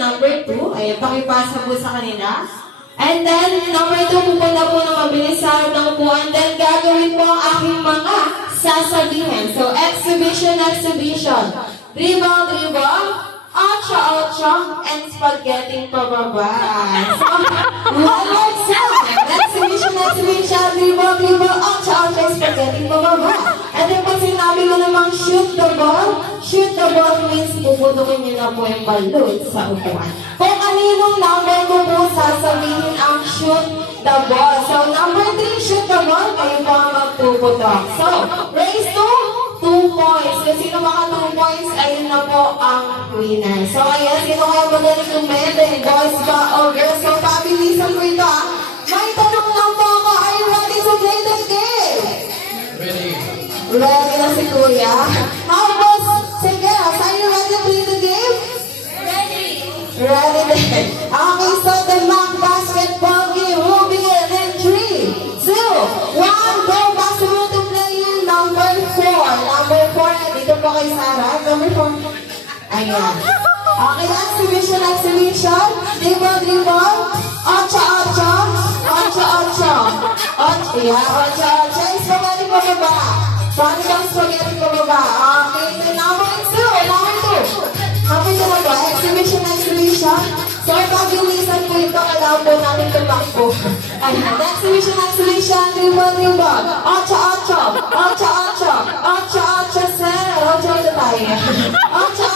number 2. Ayan, pakipasa po sa kanila. And then, number 2, pupunta po na mabilis sa harap ng upuan. Then, gagawin po ang aking mga sasabihin. So, exhibition, dribble, and spaghetti pababa. So, one more time. Exhibition, dribble, and spaghetti pababa. And then, pag sinabi ko namang shoot the ball means puputukin niyo na po yung balloon sa upuan. Kung kaninong number ko po sasabihin ang shoot the ball. So, number 3, shoot the ball, kayo po ang magpuputok. So, raise to 2 points. Kung sino maka 2 points, ayun na po ang winner. So, ayan, sino kaya magaling kumete? Boys ba o girls? So, pabilisan ko ito ah. May tanong lang po ako. Are you ready to play this game? Ready. Ready na si Kuya? How about si girls? Are you ready to play the game? Ready din. Okay, so the mock basketball game will begin in 3, 2, 1, go! Basketball to play in number 4. Number 4, dito po kay Sarah. Number 4. Ayan. Okay, exhibition. Dribble. Ocho. Yeah, spaghetti pababa. Spaghetti pababa. Okay, so number 2. Kapit na ba? Exhibition. So, pabilisan po ito. Kailangan po natin tumakbo. Ayan. Exhibition. Dribble. Ocho. Ocho tayo. Ocho.